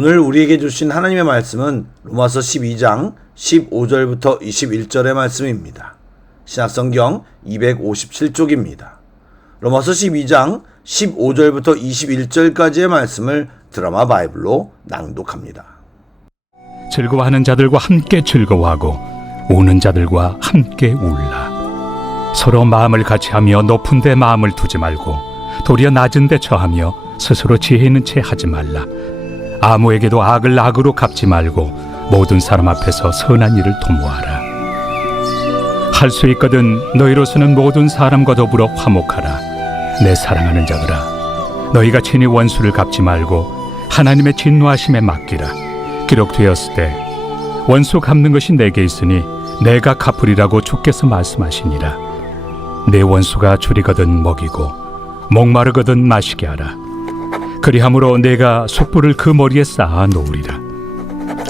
오늘 우리에게 주신 하나님의 말씀은 로마서 12장 15절부터 21절의 말씀입니다. 신약성경 257쪽입니다. 로마서 12장 15절부터 21절까지의 말씀을 드라마 바이블로 낭독합니다. 즐거워하는 자들과 함께 즐거워하고 우는 자들과 함께 울라. 서로 마음을 같이하며 높은 데 마음을 두지 말고 도리어 낮은 데 처하며 스스로 지혜 있는 채 하지 말라. 아무에게도 악을 악으로 갚지 말고 모든 사람 앞에서 선한 일을 도모하라. 할 수 있거든 너희로서는 모든 사람과 더불어 화목하라. 내 사랑하는 자들아, 너희가 친히 원수를 갚지 말고 하나님의 진노하심에 맡기라. 기록되었을 때 원수 갚는 것이 내게 있으니 내가 갚으리라고 주께서 말씀하시니라. 내 원수가 줄이거든 먹이고 목마르거든 마시게 하라. 그리함으로 내가 숯불을 그 머리에 쌓아 놓으리라.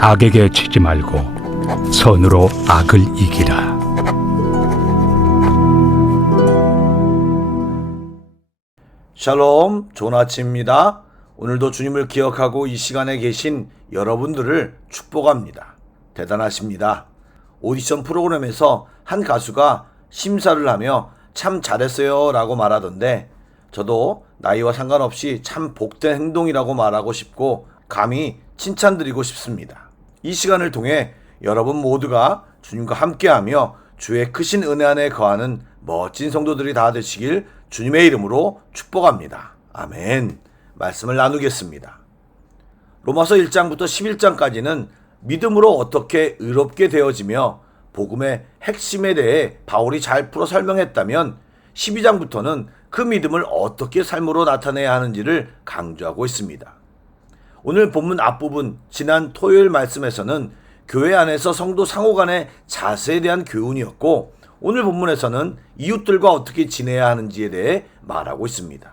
악에게 치지 말고 선으로 악을 이기라. 샬롬, 좋은 아침입니다. 오늘도 주님을 기억하고 이 시간에 계신 여러분들을 축복합니다. 대단하십니다. 오디션 프로그램에서 한 가수가 심사를 하며 참 잘했어요 라고 말하던데, 저도 나이와 상관없이 참 복된 행동이라고 말하고 싶고 감히 칭찬드리고 싶습니다. 이 시간을 통해 여러분 모두가 주님과 함께하며 주의 크신 은혜 안에 거하는 멋진 성도들이 다 되시길 주님의 이름으로 축복합니다. 아멘. 말씀을 나누겠습니다. 로마서 1장부터 11장까지는 믿음으로 어떻게 의롭게 되어지며 복음의 핵심에 대해 바울이 잘 풀어 설명했다면, 12장부터는 그 믿음을 어떻게 삶으로 나타내야 하는지를 강조하고 있습니다. 오늘 본문 앞부분, 지난 토요일 말씀에서는 교회 안에서 성도 상호 간의 자세에 대한 교훈이었고, 오늘 본문에서는 이웃들과 어떻게 지내야 하는지에 대해 말하고 있습니다.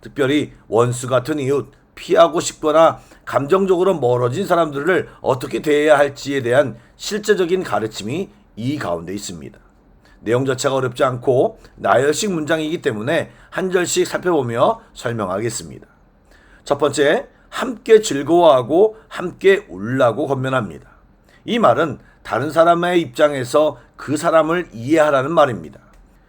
특별히 원수 같은 이웃, 피하고 싶거나 감정적으로 멀어진 사람들을 어떻게 대해야 할지에 대한 실제적인 가르침이 이 가운데 있습니다. 내용 자체가 어렵지 않고 나열식 문장이기 때문에 한 절씩 살펴보며 설명하겠습니다. 첫 번째, 함께 즐거워하고 함께 울라고 권면합니다. 이 말은 다른 사람의 입장에서 그 사람을 이해하라는 말입니다.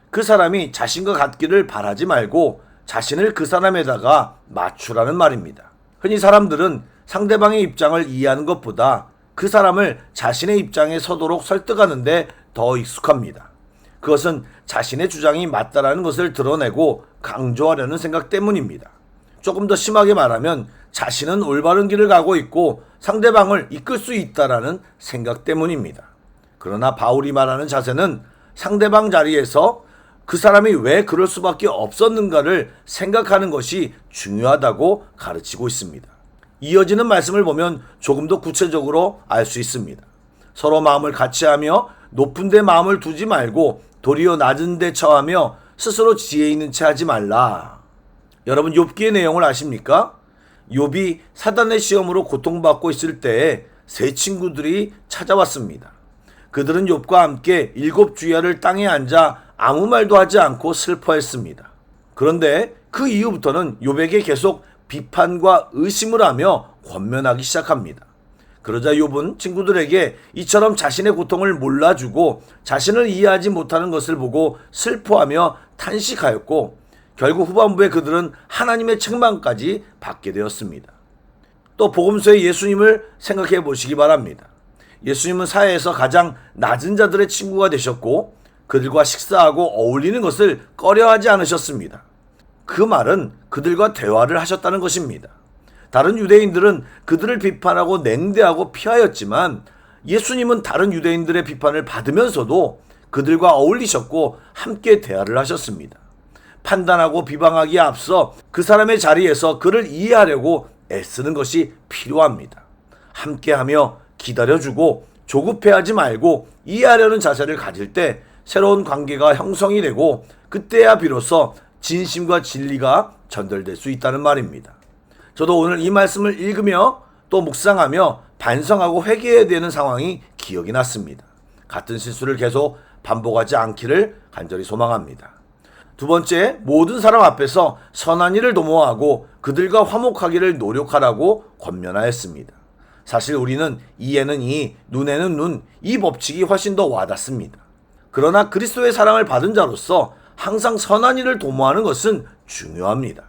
그 사람이 자신과 같기를 바라지 말고 자신을 그 사람에다가 맞추라는 말입니다. 흔히 사람들은 상대방의 입장을 이해하는 것보다 그 사람을 자신의 입장에 서도록 설득하는데 더 익숙합니다. 그것은 자신의 주장이 맞다라는 것을 드러내고 강조하려는 생각 때문입니다. 조금 더 심하게 말하면 자신은 올바른 길을 가고 있고 상대방을 이끌 수 있다라는 생각 때문입니다. 그러나 바울이 말하는 자세는 상대방 자리에서 그 사람이 왜 그럴 수밖에 없었는가를 생각하는 것이 중요하다고 가르치고 있습니다. 이어지는 말씀을 보면 조금 더 구체적으로 알 수 있습니다. 서로 마음을 같이하며 높은 데 마음을 두지 말고 도리어 낮은 데 처하며 스스로 지혜 있는 채 하지 말라. 여러분, 욥기의 내용을 아십니까? 욥이 사단의 시험으로 고통받고 있을 때에 세 친구들이 찾아왔습니다. 그들은 욥과 함께 7 주야를 땅에 앉아 아무 말도 하지 않고 슬퍼했습니다. 그런데 그 이후부터는 욥에게 계속 비판과 의심을 하며 권면하기 시작합니다. 그러자 욥은 친구들에게 이처럼 자신의 고통을 몰라주고 자신을 이해하지 못하는 것을 보고 슬퍼하며 탄식하였고, 결국 후반부에 그들은 하나님의 책망까지 받게 되었습니다. 또 복음서의 예수님을 생각해 보시기 바랍니다. 예수님은 사회에서 가장 낮은 자들의 친구가 되셨고 그들과 식사하고 어울리는 것을 꺼려하지 않으셨습니다. 그 말은 그들과 대화를 하셨다는 것입니다. 다른 유대인들은 그들을 비판하고 냉대하고 피하였지만 예수님은 다른 유대인들의 비판을 받으면서도 그들과 어울리셨고 함께 대화를 하셨습니다. 판단하고 비방하기에 앞서 그 사람의 자리에서 그를 이해하려고 애쓰는 것이 필요합니다. 함께하며 기다려주고 조급해하지 말고 이해하려는 자세를 가질 때 새로운 관계가 형성이 되고, 그때야 비로소 진심과 진리가 전달될 수 있다는 말입니다. 저도 오늘 이 말씀을 읽으며 또 묵상하며 반성하고 회개해야 되는 상황이 기억이 났습니다. 같은 실수를 계속 반복하지 않기를 간절히 소망합니다. 두 번째, 모든 사람 앞에서 선한 일을 도모하고 그들과 화목하기를 노력하라고 권면하였습니다. 사실 우리는 이에는 이, 눈에는 눈, 이 법칙이 훨씬 더 와닿습니다. 그러나 그리스도의 사랑을 받은 자로서 항상 선한 일을 도모하는 것은 중요합니다.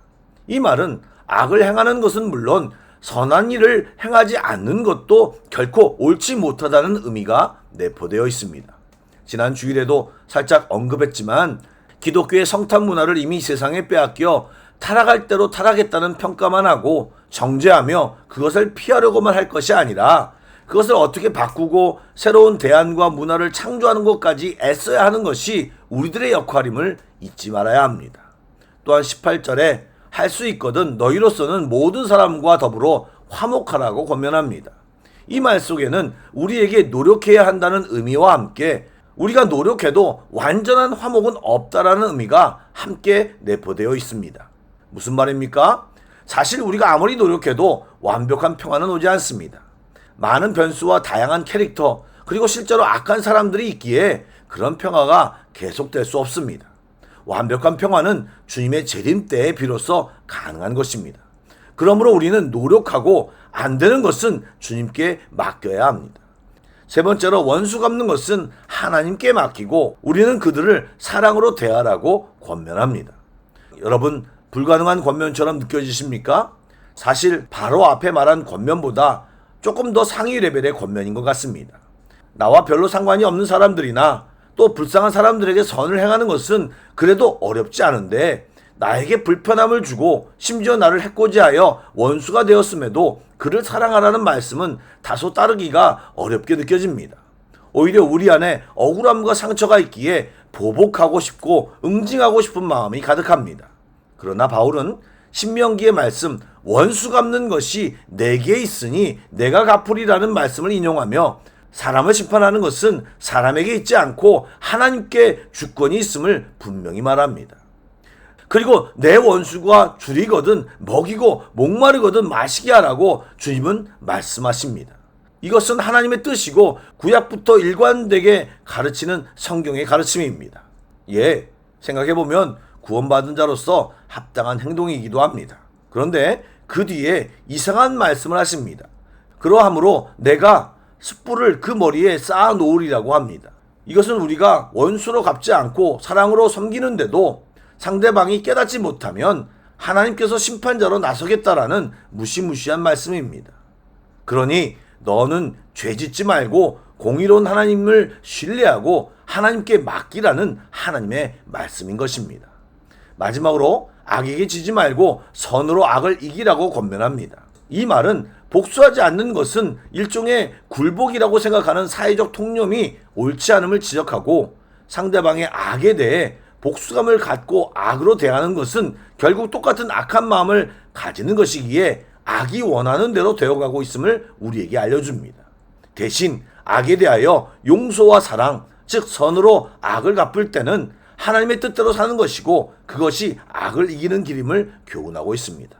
이 말은 악을 행하는 것은 물론 선한 일을 행하지 않는 것도 결코 옳지 못하다는 의미가 내포되어 있습니다. 지난 주일에도 살짝 언급했지만 기독교의 성탄 문화를 이미 세상에 빼앗겨 타락할 대로 타락했다는 평가만 하고 정죄하며 그것을 피하려고만 할 것이 아니라 그것을 어떻게 바꾸고 새로운 대안과 문화를 창조하는 것까지 애써야 하는 것이 우리들의 역할임을 잊지 말아야 합니다. 또한 18절에 할 수 있거든 너희로서는 모든 사람과 더불어 화목하라고 권면합니다. 이 말 속에는 우리에게 노력해야 한다는 의미와 함께 우리가 노력해도 완전한 화목은 없다라는 의미가 함께 내포되어 있습니다. 무슨 말입니까? 사실 우리가 아무리 노력해도 완벽한 평화는 오지 않습니다. 많은 변수와 다양한 캐릭터 그리고 실제로 악한 사람들이 있기에 그런 평화가 계속될 수 없습니다. 완벽한 평화는 주님의 재림 때에 비로소 가능한 것입니다. 그러므로 우리는 노력하고 안 되는 것은 주님께 맡겨야 합니다. 세 번째로 원수 갚는 것은 하나님께 맡기고 우리는 그들을 사랑으로 대하라고 권면합니다. 여러분, 불가능한 권면처럼 느껴지십니까? 사실 바로 앞에 말한 권면보다 조금 더 상위 레벨의 권면인 것 같습니다. 나와 별로 상관이 없는 사람들이나 또 불쌍한 사람들에게 선을 행하는 것은 그래도 어렵지 않은데 나에게 불편함을 주고 심지어 나를 해코지하여 원수가 되었음에도 그를 사랑하라는 말씀은 다소 따르기가 어렵게 느껴집니다. 오히려 우리 안에 억울함과 상처가 있기에 보복하고 싶고 응징하고 싶은 마음이 가득합니다. 그러나 바울은 신명기의 말씀 원수 갚는 것이 내게 있으니 내가 갚으리라는 말씀을 인용하며 사람을 심판하는 것은 사람에게 있지 않고 하나님께 주권이 있음을 분명히 말합니다. 그리고 내 원수가 줄이거든 먹이고 목마르거든 마시게 하라고 주님은 말씀하십니다. 이것은 하나님의 뜻이고 구약부터 일관되게 가르치는 성경의 가르침입니다. 예, 생각해보면 구원받은 자로서 합당한 행동이기도 합니다. 그런데 그 뒤에 이상한 말씀을 하십니다. 그러하므로 내가 숯불을 그 머리에 쌓아 놓으리라고 합니다. 이것은 우리가 원수로 갚지 않고 사랑으로 섬기는데도 상대방이 깨닫지 못하면 하나님께서 심판자로 나서겠다라는 무시무시한 말씀입니다. 그러니 너는 죄짓지 말고 공의로운 하나님을 신뢰하고 하나님께 맡기라는 하나님의 말씀인 것입니다. 마지막으로 악에게 지지 말고 선으로 악을 이기라고 권면합니다. 이 말은 복수하지 않는 것은 일종의 굴복이라고 생각하는 사회적 통념이 옳지 않음을 지적하고 상대방의 악에 대해 복수감을 갖고 악으로 대하는 것은 결국 똑같은 악한 마음을 가지는 것이기에 악이 원하는 대로 되어가고 있음을 우리에게 알려줍니다. 대신 악에 대하여 용서와 사랑, 즉 선으로 악을 갚을 때는 하나님의 뜻대로 사는 것이고 그것이 악을 이기는 길임을 교훈하고 있습니다.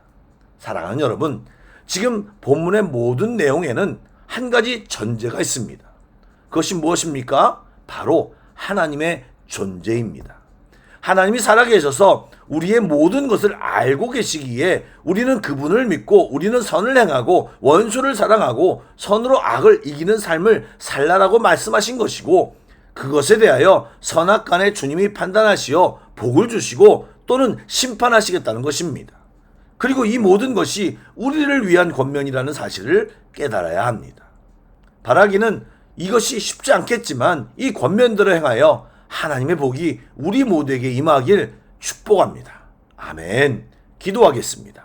사랑하는 여러분, 지금 본문의 모든 내용에는 한 가지 전제가 있습니다. 그것이 무엇입니까? 바로 하나님의 존재입니다. 하나님이 살아계셔서 우리의 모든 것을 알고 계시기에 우리는 그분을 믿고 우리는 선을 행하고 원수를 사랑하고 선으로 악을 이기는 삶을 살라라고 말씀하신 것이고 그것에 대하여 선악간에 주님이 판단하시어 복을 주시고 또는 심판하시겠다는 것입니다. 그리고 이 모든 것이 우리를 위한 권면이라는 사실을 깨달아야 합니다. 바라기는 이것이 쉽지 않겠지만 이 권면들을 행하여 하나님의 복이 우리 모두에게 임하길 축복합니다. 아멘. 기도하겠습니다.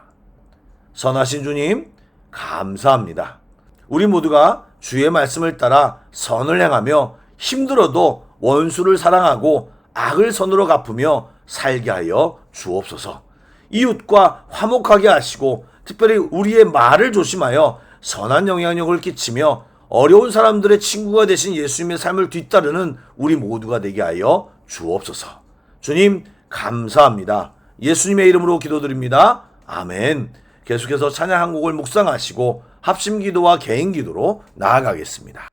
선하신 주님, 감사합니다. 우리 모두가 주의 말씀을 따라 선을 행하며 힘들어도 원수를 사랑하고 악을 선으로 갚으며 살게 하여 주옵소서. 이웃과 화목하게 하시고 특별히 우리의 말을 조심하여 선한 영향력을 끼치며 어려운 사람들의 친구가 되신 예수님의 삶을 뒤따르는 우리 모두가 되게 하여 주옵소서. 주님 감사합니다. 예수님의 이름으로 기도드립니다. 아멘. 계속해서 찬양 한 곡을 묵상하시고 합심 기도와 개인 기도로 나아가겠습니다.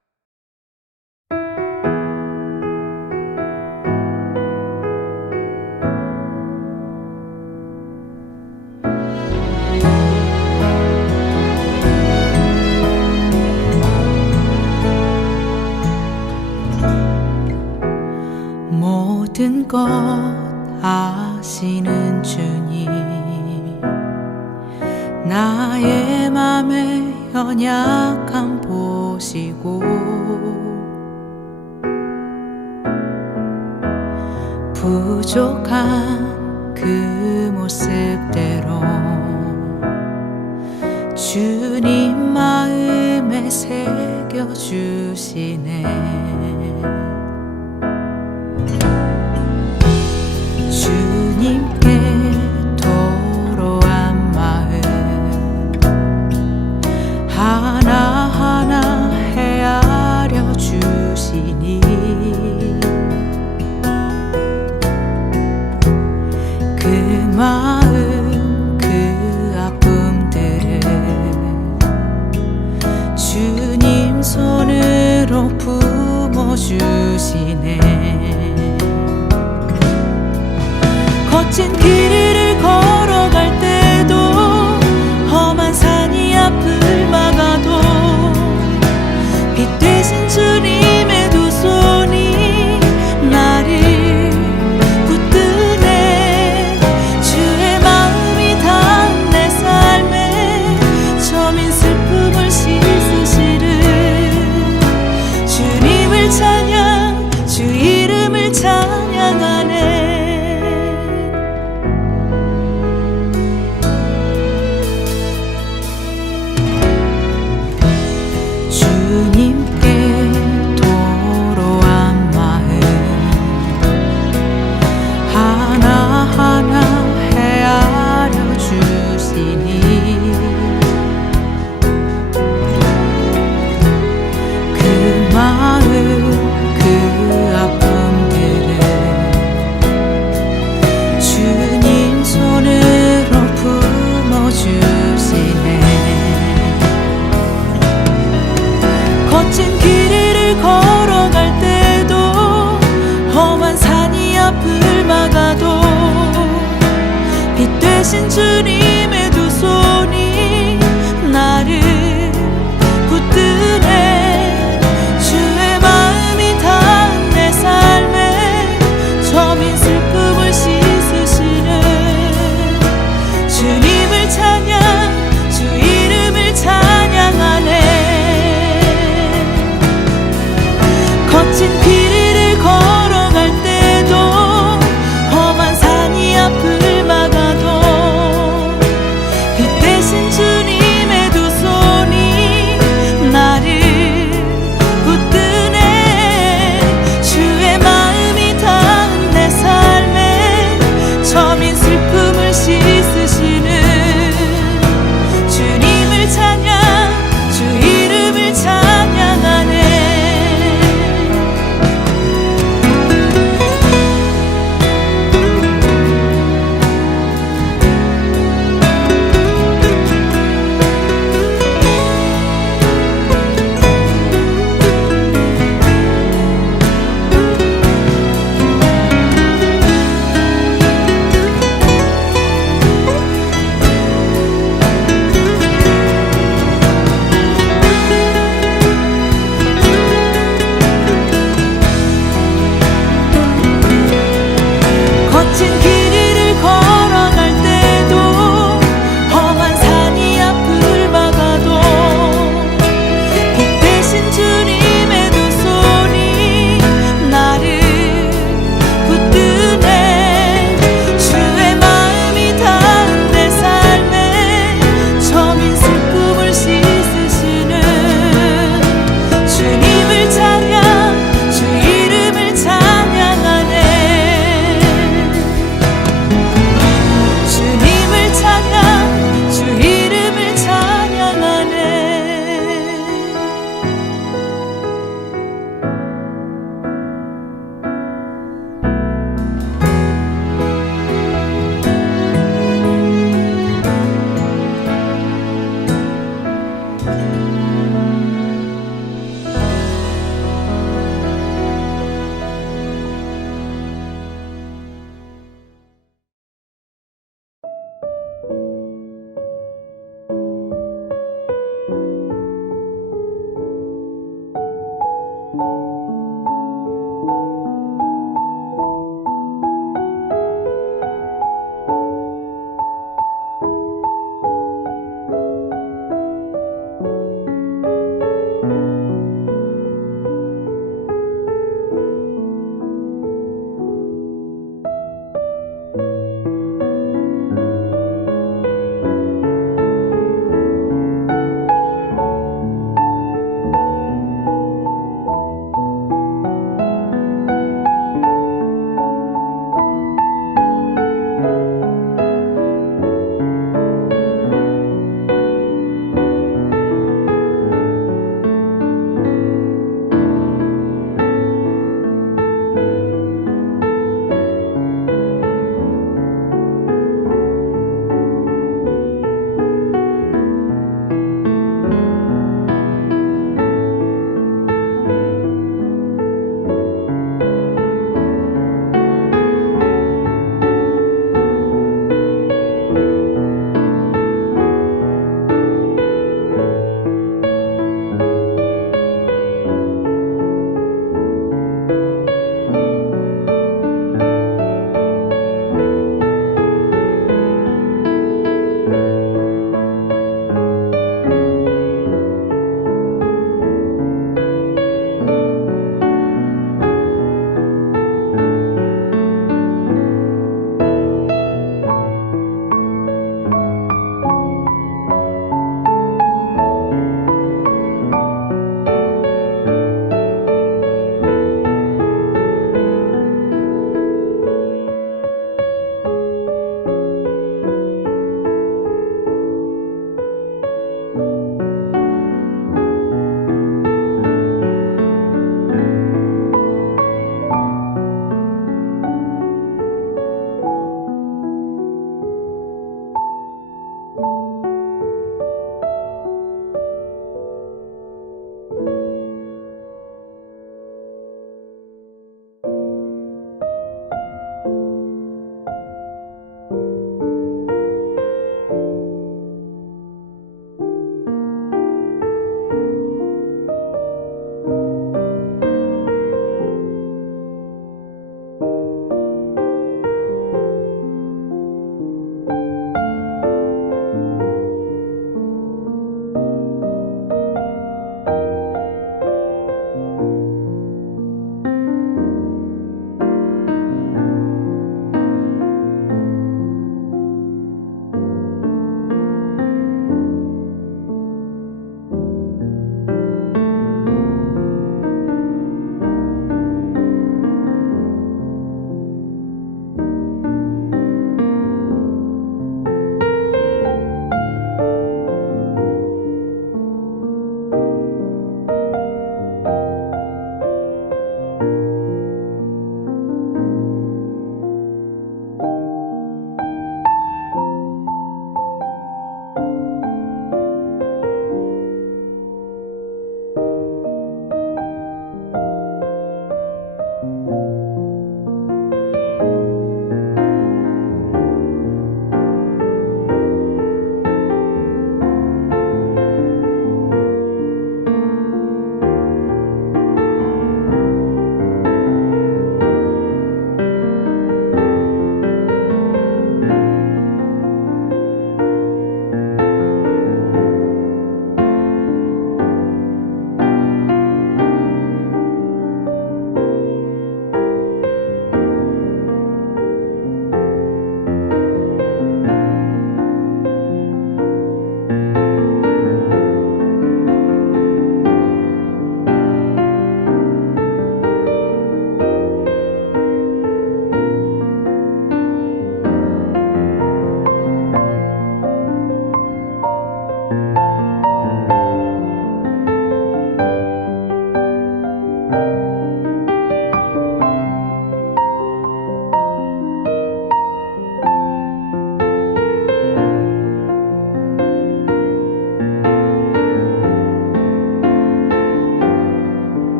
모든 것 아시는 주님, 나의 맘의 연약함 보시고 부족한 그 모습대로 주님 마음에 새겨주시네. 주님께 토로한 마음 하나하나 헤아려 주시니 그 마음 그 아픔들을 주님 손으로 품어주시네. 거친 길을 걸어갈 때도 험한 산이 앞을 막아도 빛 되신 주님의 두 손이 나를 붙드네. 주의 마음이 닿은 내 삶에 저민 슬픔을 씻으시는 주님을 찬양, 주 이름을 찬양하네. 주님께 토로한 마음 하나하나 헤아려 주시니 그 마음 그 아픔들을 주님 손으로 품어주시네. 거친 길을 걸어갈 때도 험한 산이 앞을 막아도 빛 되신 주님의 두 손이 나를 붙드네. 주의 마음이 닿은 내 삶에 저민 슬픔을 씻으시는 주님을 찬양, 주 이름을 찬양하네. 거친 길을 걸어갈 때도 험한 산이 앞을 막아도 빛